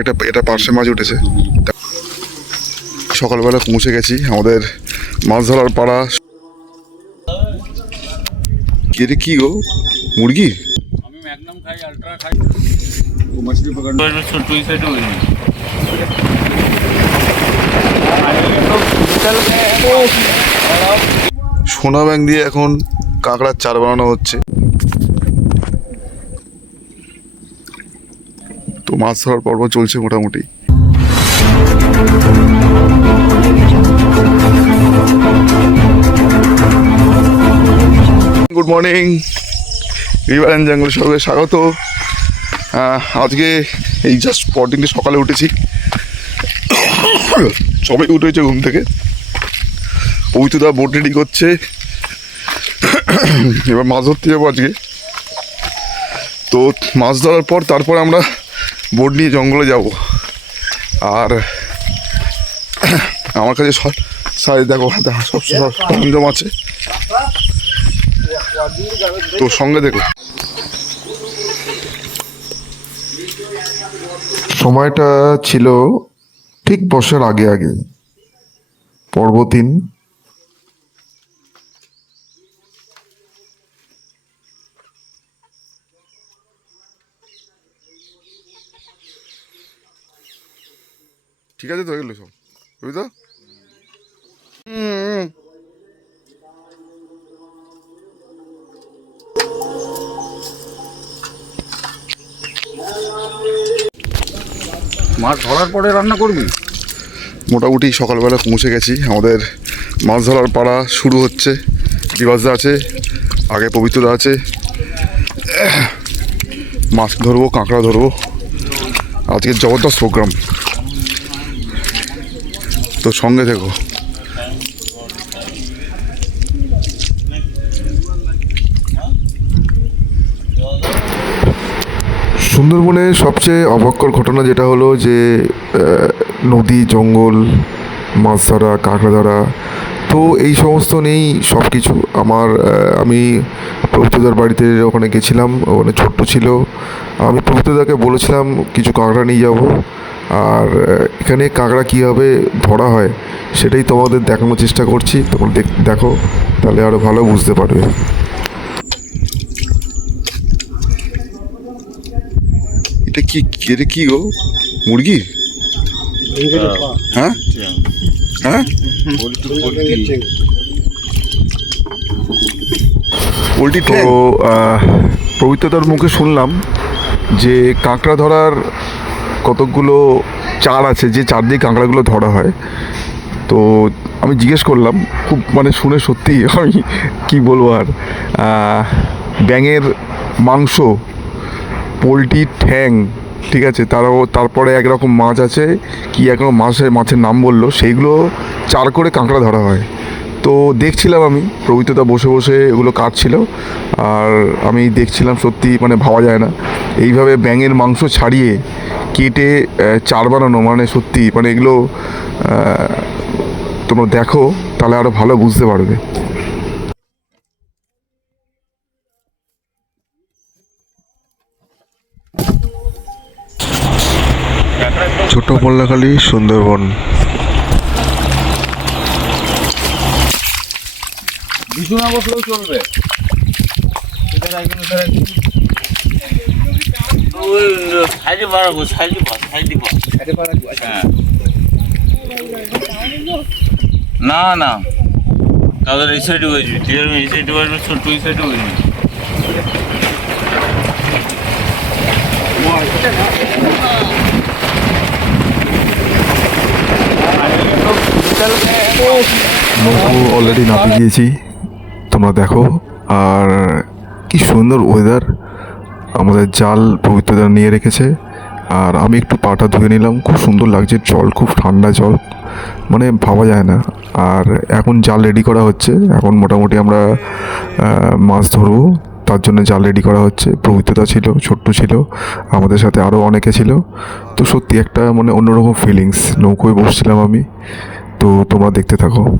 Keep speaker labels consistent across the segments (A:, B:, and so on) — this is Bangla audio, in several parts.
A: একটা এটা পার্শ্বে মাছ উঠেছে। সকালবেলা পৌঁছে গেছি আমাদের মাছ ধরার পাড়া। এটা কি গো? মুরগি? সোনা ব্যাংক দিয়ে এখন কাঁকড়ার চার বানানো হচ্ছে। তো মাছ ধরার পর্ব চলছে মোটামুটি। গুড মর্নিং রিভার অ্যান্ড জঙ্গল সর্বে স্বাগত। আজকে এই জাস্ট পরদিনকে সকালে উঠেছি। সবাই উঠেছে ঘুম থেকে। পবিত্রদা বোট রেডি করছে। এবার মাছ ধরতে যাব আজকে। তো মাছ ধরার পর তারপর আমরা বোট নিয়ে জঙ্গলে যাব। আর আমার কাছে সাইজ দেখো দেখো, সব সরঞ্জাম আছে। তো সঙ্গে দেখো
B: সময়টা ছিল ঠিক বর্ষার আগে আগে পর্ব
A: ঠিক আছে তো এগুলো সব। বুঝলি তো হুম
C: মাছ ধরার পরে রান্না করবি?
A: মোটামুটি সকালবেলা পৌঁছে গেছি। আমাদের মাছ ধরার পাড়া শুরু হচ্ছে। দিবাসদা আছে আগে পবিত্রদা আছে। মাছ ধরবো কাঁকড়া ধরবো। আজকে জবরদস্ত প্রোগ্রাম তো সঙ্গে থেকো।
B: সুন্দরবনে সবচেয়ে অবাক্কর ঘটনা যেটা হলো যে নদী, জঙ্গল মাছ ধরা কাঁকড়া ধরা তো এই সমস্ত নেই সব কিছু আমার আমি প্রভুতদার বাড়িতে ওখানে গেছিলাম, ওখানে ছোট্ট ছিল। আমি প্রভুতদাকে বলেছিলাম, কিছু কাঁকড়া নিয়ে যাব। আর এখানে কাঁকড়া কীভাবে ধরা হয় সেটাই তোমাদের দেখানোর চেষ্টা করছি। তোমরা দেখ- তাহলে আরও ভালো বুঝতে পারবে।
A: এটা কি এটা কি গো? মুরগি? হ্যাঁ? হ্যাঁ? পোলট্রি
B: তো পবিত্রতার মুখে শুনলাম যে কাঁকড়া ধরার কতকগুলো চার আছে, যে চার দিয়ে কাঁকড়াগুলো ধরা হয়। তো আমি জিজ্ঞেস করলাম, খুব মানে শুনে সত্যি আমি কি বলব আর ব্যাঙের মাংস পোলট্রির ঠ্যাং, ঠিক আছে, তারও তারপরে একরকম মাছ আছে, কি একরকম মাছের মাছের নাম বলল, সেইগুলো চার করে কাঁকড়া ধরা হয়। তো দেখছিলাম আমি প্রবৃত্ততা বসে বসে এগুলো কাটছিল, আর আমি দেখছিলাম সত্যি মানে ভাবা যায় না। এইভাবে ব্যাঙের মাংস ছাড়িয়ে কেটে চার বানানো মানে সত্যি মানে এগুলো তোমরা দেখো, তাহলে আরও ভালো বুঝতে পারবে। ছোট পল্লাখালী সুন্দরবন।
C: বিছু না বসলেও চলবে
D: সাইডে বাড়াবো সাইডে পা সাইডে পা হ্যাঁ না না তাদের এই সাইডে তুই আমি এই সাইডে বাড়বে ছোট্ট এই সাইডে হয়েছে
B: নৌকো অলরেডি নামিয়ে দিয়েছি। তোমরা দেখো, আর কি সুন্দর ওয়েদার আমাদের জাল পবিত্রতা নিয়ে রেখেছে। আর আমি একটু পাটা ধুয়ে নিলাম। খুব সুন্দর লাগছে জল, খুব ঠান্ডা জল। মানে ভাবা যায় না। আর এখন জাল রেডি করা হচ্ছে। এখন মোটামুটি আমরা মাছ ধরবো। তার জন্য জাল রেডি করা হচ্ছে। পবিত্রতা ছিল, ছোট্ট ছিল। আমাদের সাথে আরও অনেকে ছিল। তো সত্যি একটা মানে অন্যরকম ফিলিংস নৌকোয় বসছিলাম আমি। তো তোমরা দেখতে থাকো।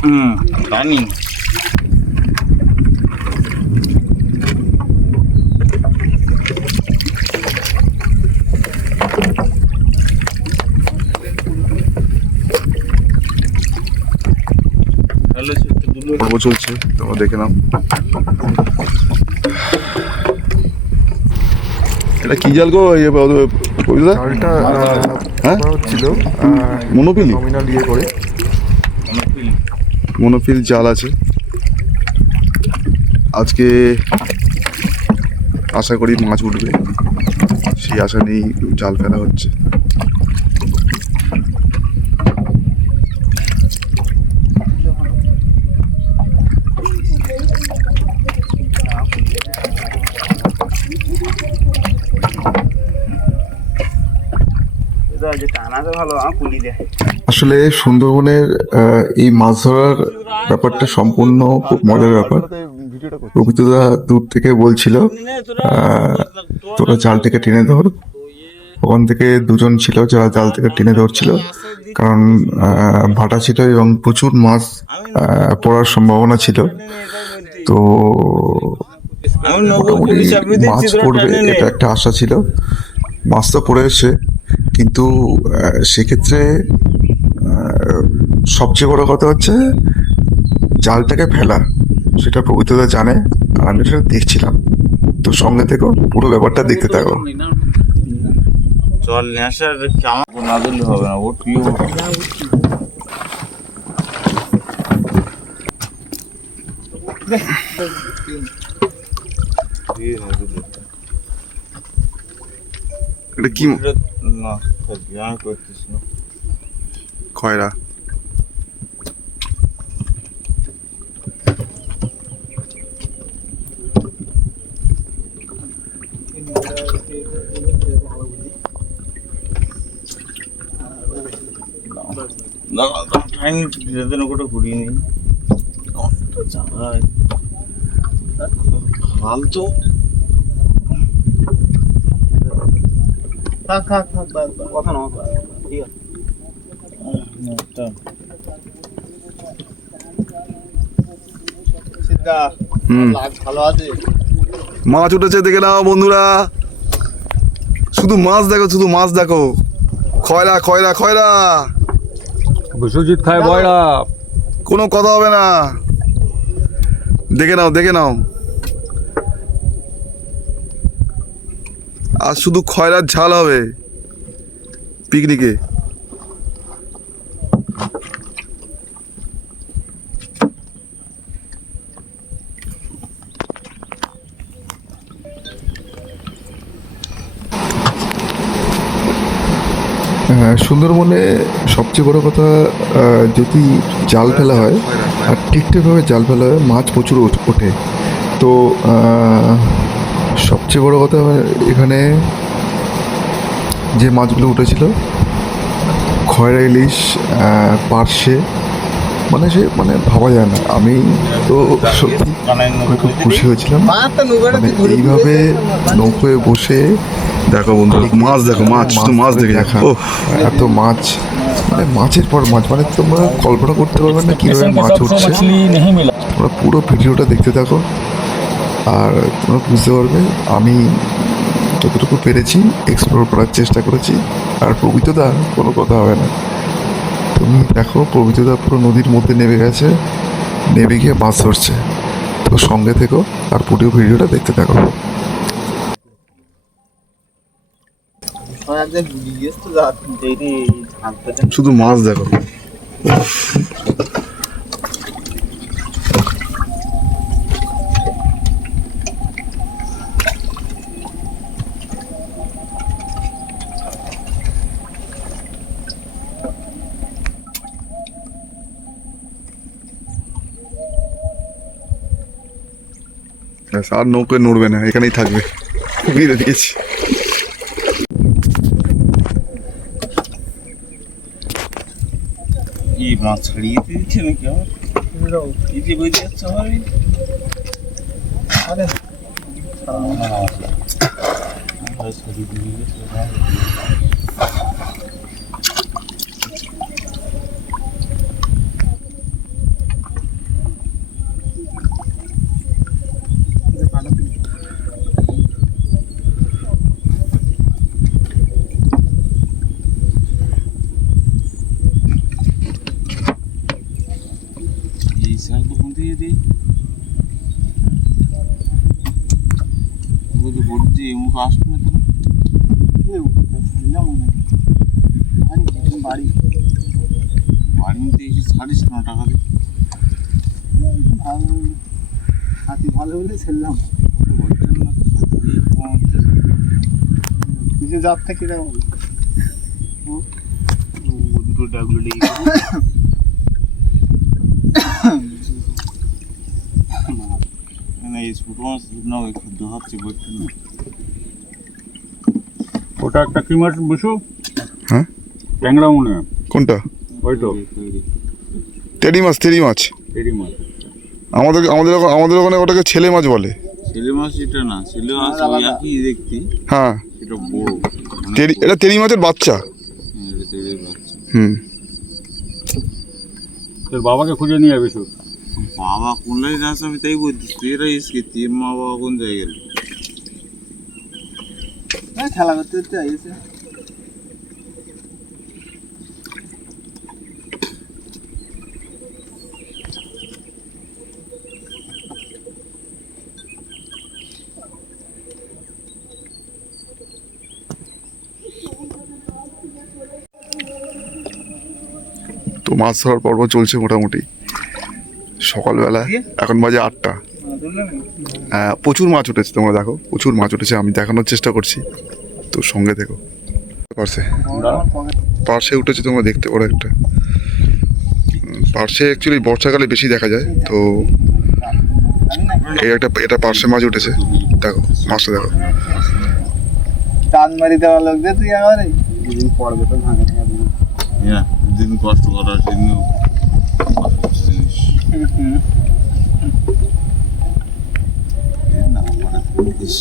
D: Mm, পর্ব
A: চলছে তোমরা দেখে নাও। এটা কি জাল গো ইয়ে
B: জালটা
A: হ্যাঁ? মনোপিলি?
B: নমিনাল ইয়ে করে।
A: মনোফিল জাল আছে। আজকে আশা করি মাছ উঠবে। সেই আশা নিয়েই জাল ফেলা হচ্ছে।
B: আসলে সুন্দরবনের এই মাছ ধরার ব্যাপারটা সম্পূর্ণ খুব মজার ব্যাপার। প্রকৃতদা দূর থেকে বলছিল তোরা জাল থেকে টেনে ধর। ওখান থেকে দুজন ছিল যারা জাল থেকে টেনে ধরছিল। কারণ ভাটা ছিল এবং প্রচুর মাছ পড়ার সম্ভাবনা ছিল। তো মোটামুটি মাছ পড়বে এটা একটা আশা ছিল। মাছ তো পড়ে এসছে। কিন্তু সেক্ষেত্রে সবচেয়ে বড় কথা হচ্ছে জালটাকে ফেলা সেটা প্রকৃততা জানে আর আমি সেটা দেখছিলাম তো সঙ্গে থেকো পুরো ব্যাপারটা দেখতে থাকো
D: জল নিয়ে আসার না দিলে হবে না ও প্রিয়
A: এটা কি
D: না আমি করতেছি না
A: খয়রা
D: না টাইম যেতে ঘুরিয়ে নিই। কত জায়গায় খাল তো।
C: থাক থাক থাক কথা না ঠিক আছে
D: একটা
C: সিদ্ধা
A: হুম
C: লাগ ভালো আছে
A: মাছ উঠেছে দেখে নাও বন্ধুরা। শুধু মাছ দেখো শুধু মাছ দেখো। খয়রা খয়রা খয়রা।
C: বিশ্বজিৎ খায় বয়রা
A: কোনো কথা হবে না। দেখে নাও দেখে নাও। আর শুধু খয়রার ঝাল হবে। পিকনিকে।
B: সুন্দরবনে সবচেয়ে বড় কথা যদি জাল ফেলা হয়, আর ঠিকঠাকভাবে জাল ফেলা হয়, মাছ প্রচুর ওঠে তো সবচেয়ে বড় কথা এখানে যে মাছগুলো উঠেছিল খয়রা ইলিশ পার্শে মানে সে মানে ভাবা যায় না। আমি তো সত্যি খুব খুশি হয়েছিলাম। মানে এইভাবে নৌকোয় বসে
A: দেখো বন্ধু মাছ দেখো মাছ মাছ মাছ দেখে
B: দেখা। এত মাছ মানে মাছের পর মাছ মানে তোমরা কল্পনা করতে পারবে না কীভাবে মাছ উঠছে। তোমরা পুরো ভিডিওটা দেখতে থাকো। আর তোমরা বুঝতে পারবে আমি যতটুকু পেরেছি এক্সপ্লোর করার চেষ্টা করেছি। আর প্রকৃতদা কোনো কথা হবে না। তুমি দেখো প্রকৃতদা পুরো নদীর মধ্যে নেমে গেছে নেমে গিয়ে মাছ ধরছে। তো সঙ্গে থেকো আর পুরো ভিডিওটা দেখতে থাকো।
A: শুধু মাছ দেখো। ব্যাস, আর নৌকোয় নড়বে না এখানেই থাকবে। ঘিরে দিয়েছি।
D: মাছ ছাড়িয়ে দিচ্ছে নাকি আমার
C: আরে
D: আর ছাড়িয়ে দিয়ে গেছে। এই সাইড কোন দিয়ে দিই মুখ আসবে না কেন
C: বাড়ি
D: বাড়ি নিতে এসে ছাড়িস কেন টাকা দিয়ে
C: হাতি ভালো হলে ছেড়লাম
D: না
C: কিছু যার থেকে
D: ও দুটো ডাকলো লেগে গেল। না এই ছোট মাছ না ওই ক্ষুদ্র হচ্ছে বলছেন না
C: ওটা একটা কি মাছ
A: হ্যাঁ?
C: ট্যাংরা মনে
A: কোনটা?
C: ওই তো
A: তেরি মাছ তেরি মাছ।
C: মাছ।
A: আমাদের আমাদের আমাদের ওখানে ওটাকে ছেলে মাছ বলে।
D: ছেলে মাছ এটা না ছেলে মাছ ওই একই দেখতে।
A: হ্যাঁ।
D: এটা বড়। অনেক
A: এটা মাছের বাচ্চা।
D: হ্যাঁ, এটা তেড়ে বাচ্চা
A: হুম।
C: তোর বাবাকে খুঁজে নিয়ে যাবে শুধু
D: বাবা কোন লাইন আছে আমি তাই বলছিস তুই এরা এসকে তোর মা বাবা কোন জায়গায় গেল?
C: খেলা করতে করতে আইছে।
A: তো মাছ ধরার পর্ব চলছে মোটামুটি। সকালবেলা এখন বাজে আটটা। হ্যাঁ, প্রচুর মাছ উঠেছে তোমরা দেখো প্রচুর মাছ উঠেছে আমি দেখানোর চেষ্টা করছি। তো সঙ্গে দেখো। পার্সে পার্সে উঠেছে তোমরা দেখতে পারো একটা। পার্সে অ্যাকচুয়ালি বর্ষাকালে বেশি দেখা যায় তো এই একটা এটা পার্সে মাছ উঠেছে। দেখো মাছটা দেখো।
C: চাঁদ মারি দেওয়া লোক যে তুই আমার। দুদিন পড়বে তো ভাঙে
D: হ্যাঁ দিন কষ্ট করার জন্য ইস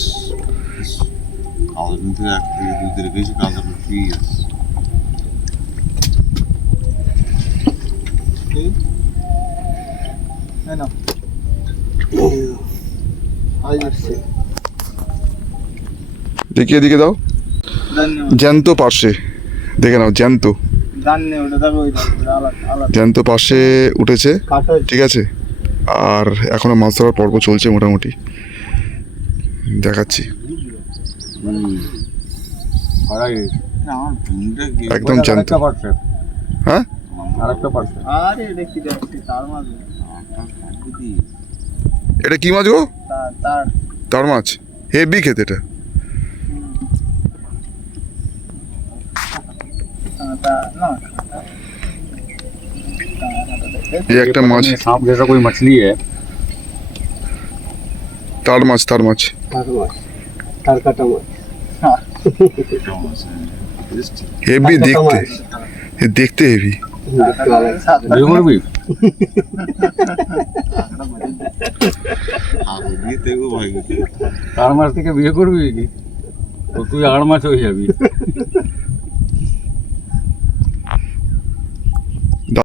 D: কাজের মধ্যে এক থেকে দুই দিন বেশি কাজের ফ্রি আছে
C: তাই না আজ
A: দেখি এদিকে দাও। জ্যান্ত পার্সে দেখে নাও জ্যান্ত। জ্যান্ত পার্সে উঠেছে ঠিক আছে? আর এখনও মাছ ধরার পর্ব চলছে মোটামুটি। দেখাচ্ছি। একদম জ্যান্ত। হ্যাঁ?
C: এটা কি
A: মাছ গো?
C: তার।
A: মাছ। হেভি খেতে এটা। ये একটা মাছ
C: सांप जैसा कोई मछली है
A: তার মাছ তার মাছ
C: तार काटा माछ
A: হেভি দেখতে এ দেখতে হেভি
C: বিয়ে করবি
D: দিয়ে দেখবো ভাই
C: তার মাছ থেকে বিয়ে করবি কি তো তুই আড় মাছ হয়ে যাবি